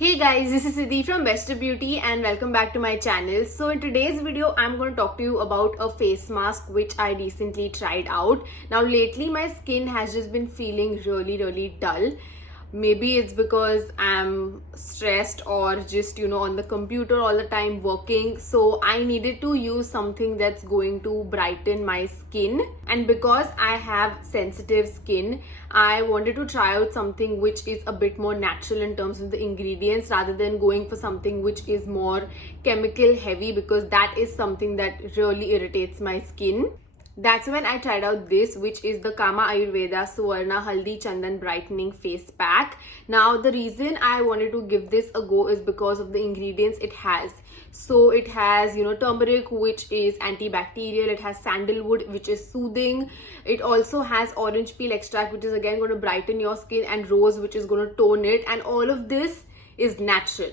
Hey guys, this is Siddhi from Best of Beauty and welcome back to my channel. So in today's video, I'm going to talk to you about a face mask which I recently tried out. Now lately my skin has just been feeling really dull. Maybe it's because I'm stressed or just on the computer all the time working, so I needed to use something that's going to brighten my skin. And because I have sensitive skin, I wanted to try out something which is a bit more natural in terms of the ingredients rather than going for something which is more chemical heavy, because that is something that really irritates my skin. That's when I tried out this, which is the Ayurveda Suvarna Haldi Chandan Brightening Face Pack. Now the reason I wanted to give this a go is because of the ingredients it has. So it has turmeric, which is antibacterial. It has sandalwood, which is soothing. It also has orange peel extract, which is again going to brighten your skin, and rose, which is going to tone it, and all of this is natural.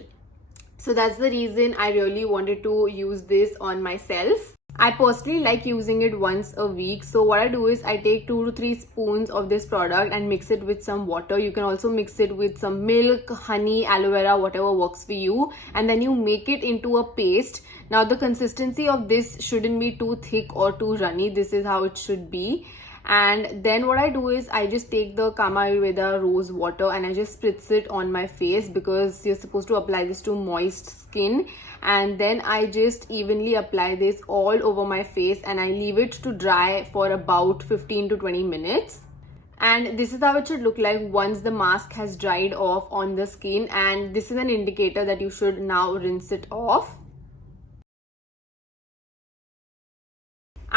So that's the reason I really wanted to use this on myself. I personally like using it once a week. So what I do is I take 2 to 3 spoons of this product and mix it with some water. You can also mix it with some milk, honey, aloe vera, whatever works for you. And then you make it into a paste. Now the consistency of this shouldn't be too thick or too runny. This is how it should be. And then what I do is I just take the Ayurveda rose water and I just spritz it on my face, because you're supposed to apply this to moist skin. And then I just evenly apply this all over my face and I leave it to dry for about 15 to 20 minutes. And this is how it should look like once the mask has dried off on the skin, and this is an indicator that you should now rinse it off.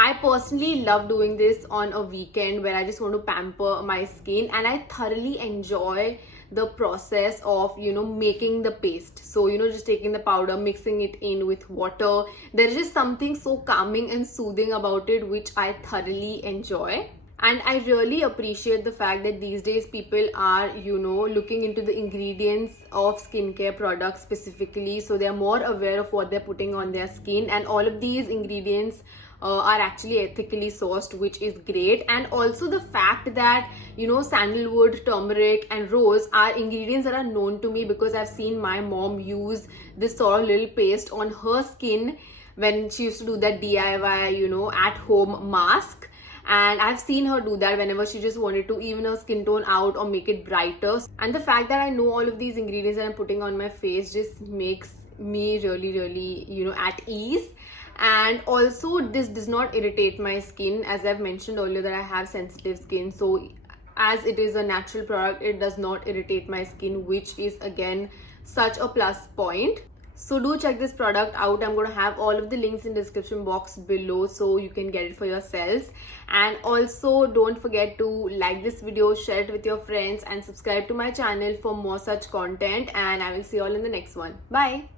I personally love doing this on a weekend where I just want to pamper my skin, and I thoroughly enjoy the process of making the paste. So just taking the powder, mixing it in with water. There is just something so calming and soothing about it which I thoroughly enjoy. And I really appreciate the fact that these days people are, looking into the ingredients of skincare products specifically. So they're more aware of what they're putting on their skin. And all of these ingredients are actually ethically sourced, which is great. And also the fact that, sandalwood, turmeric and rose are ingredients that are known to me, because I've seen my mom use this sort of little paste on her skin when she used to do that DIY, at home mask. And I've seen her do that whenever she just wanted to even her skin tone out or make it brighter. And the fact that I know all of these ingredients that I'm putting on my face just makes me really, at ease. And also this does not irritate my skin. As I've mentioned earlier that I have sensitive skin. So as it is a natural product, it does not irritate my skin, which is again such a plus point. So do check this product out. I'm going to have all of the links in the description box below so you can get it for yourselves. And also don't forget to like this video, share it with your friends and subscribe to my channel for more such content. And I will see you all in the next one. Bye.